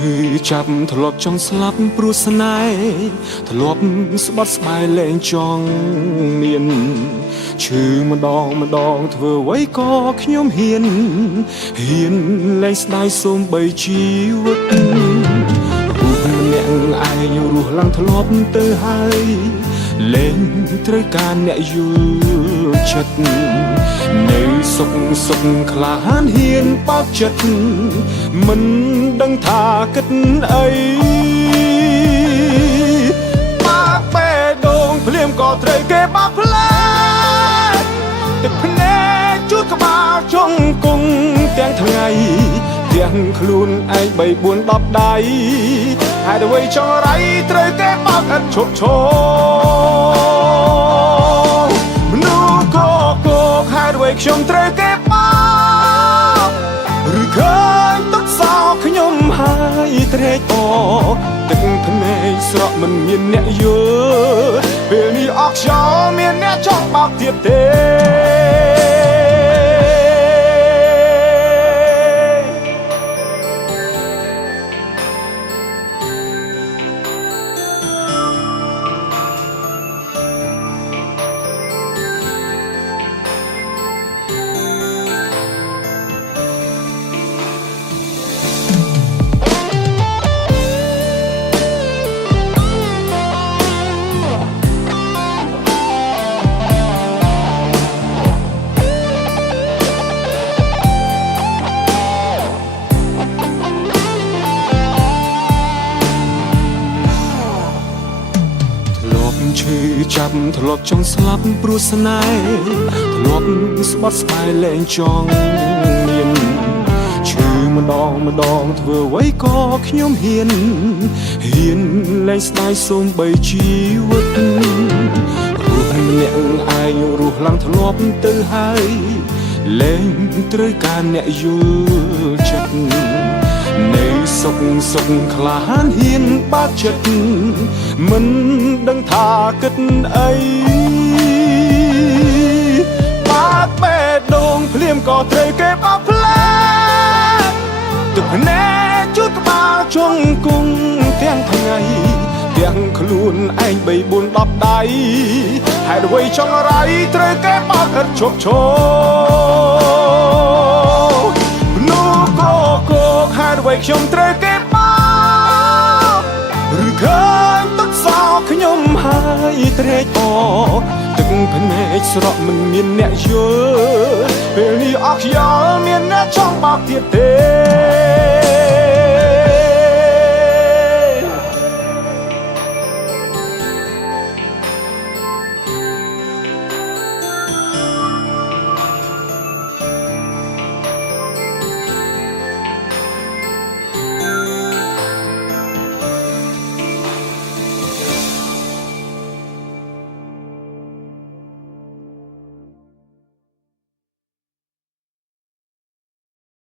ឈឺចាប់ធ្លាប់ចង់ស្លាប់ព្រោះស្នេហ៍ធ្លាប់ស្បត់ស្បាយលែងចង់មានឈឺម្ដងធ្វើអ្វីក៏ខ្ញុំហ៊ានលែងស្ដាយសូមបីជីវិតម្នាក់ឯងរស់ឡើងធ្លាប់ទៅហើយលែងត្រូវការអ្នកយល់ចិត្តនៅសុខក្លាហានហ៊ានបោកចិត្តមិនដឹងថាគិតអីបាក់បេះដូងភ្លាមក៏ត្រូវគេបាក់ផ្លែទឹកភ្នែកជួតក្បាលចុងគង់ទាំងថ្ងៃទាំងខ្លួនឯង3 4 10ដៃហើយអ្វីចង់រៃត្រូវគេបាក់ឥតឈប់ឈរមនុស្សក៏ហើយអ្វីខ្ញុំត្រូវគេបាក់ឬឃើញទឹកសោកខ្ញុំហើយត្រេកអរទឹកភ្នែកស្រក់មិនមានអ្នកយល់ពេលនេះអស់ខ្យល់មានអ្នកចង់បោកទៀតទេឈឺចាប់ធ្លាប់ចង់ស្លាប់ព្រោះស្នេហ៍ធ្លាប់ស្បត់ស្បាយលែងចង់មានឈឺម្ដងធ្វើអ្វីក៏ខ្ញុំហ៊ានលែងស្ដាយសូមបីជីវិករស់ម្នាក់ឯងរស់ឡើងធ្លាប់ទៅហើយលែងត្រូវការអ្នកយល់ចិត្តនៅសុខក្លាហានហ៊ានបាក់ចិត្តមិនដឹងថាគិតអីបាក់បេះដូងភ្លាមក៏ត្រូវគេបាក់ផ្លែទឹកភ្នែកជួតក្បាលចុងគង់ទាំងថ្ងៃទាំងខ្លួនឯង3 4 10ដៃហើយអ្វីចង់រៃត្រូវគេបាក់ឥតឈប់ឈរមនុស្សក៏ហើយអ្វីខ្ញុំត្រូវគេបាក់ឬឃើញទឹកសោកខ្ញុំហើយត្រេកអរទឹកភ្នែកស្រក់មិនមានអ្នកយល់ពេលនេះអស់ខ្យល់មានអ្នកចង់បោកទៀតទេ